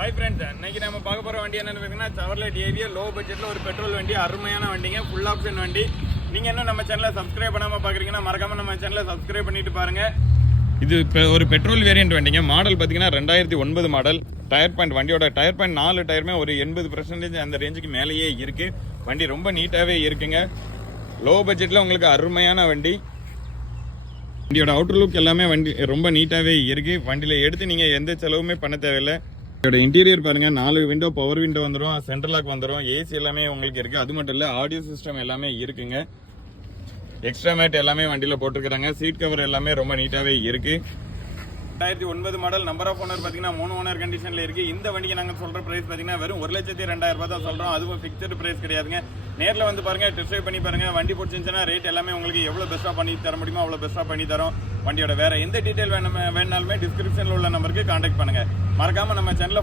Hi friends, இன்னைக்கு நம்ம பார்க்க போகிற வண்டி என்னென்னு பார்த்தீங்கன்னா செவர்லெட் ஏவியர் லோ பட்ஜெட்டில் ஒரு பெட்ரோல் வண்டி, அருமையான வண்டிங்க, ஃபுல் ஆப்ஷன் வண்டி. நீங்கள் இன்னும் நம்ம சேனலை சப்ஸ்கிரைப் பண்ணாமல் பார்க்குறீங்கன்னா மறக்காமல் நம்ம சேனலை சப்ஸ்கிரைப் பண்ணிட்டு பாருங்கள். இது இப்போ ஒரு பெட்ரோல் வேரியன்ட் வண்டிங்க. மாடல் பார்த்தீங்கன்னா 2009 மாடல். டயர் பாயிண்ட், வண்டியோட டயர் பாயிண்ட் 4 டயருமே ஒரு 80% அந்த ரேஞ்சுக்கு மேலேயே இருக்குது. வண்டி ரொம்ப நீட்டாகவே இருக்குங்க. லோ பட்ஜெட்டில் உங்களுக்கு அருமையான வண்டி. வண்டியோட அவுட்டர் லுக் எல்லாமே வண்டி ரொம்ப நீட்டாகவே இருக்குது. வண்டியில் எடுத்து நீங்கள் எந்த செலவுமே பண்ண தேவையில்லை. இதோட இன்டீரியர் பாருங்க, 4 விண்டோ, பவர் விண்டோ வந்துடும், சென்ட்ரல் லாக் வந்துடும், ஏசி எல்லாமே உங்களுக்கு இருக்கு. அது மட்டும் இல்ல, ஆடியோ சிஸ்டம் எல்லாமே இருக்குங்க. எக்ஸ்ட்ரா மேட் எல்லாமே வண்டியில போட்டுருக்காங்க. சீட் கவர் எல்லாமே ரொம்ப நீட்டாவே இருக்கு. 2009 மாடல். நம்பர் ஆஃப் ஓனர் பாத்தீங்கன்னா 3 ஓனர் கண்டிஷன்ல இருக்கு. இந்த வண்டிக்கு நாங்க சொல்ற பிரைஸ் பாத்தீங்கன்னா வெறும் 1,02,000 ரூபாய் தான் சொல்றோம். அதுவும் ஃபிக்ஸ்டு பிரைஸ் கிடையாதுங்க. நேரில் வந்து பாருங்க, டெஸ்ட் ட்ரைவ் பண்ணி பாருங்க. வண்டி பிடிச்சிருந்துச்சுன்னா ரேட் எல்லாமே உங்களுக்கு எவ்வளவு பெஸ்ட்டா பண்ணி தர முடியுமோ அவ்வளவு பெஸ்ட்டா பண்ணி தரோம். வண்டியோட வேற எந்த டீடைல் வேணாலுமே டிஸ்கிரிப்ஷன்ல உள்ள நம்பருக்கு கான்டாக்ட் பண்ணுங்க. மறக்காம நம்ம சேனலை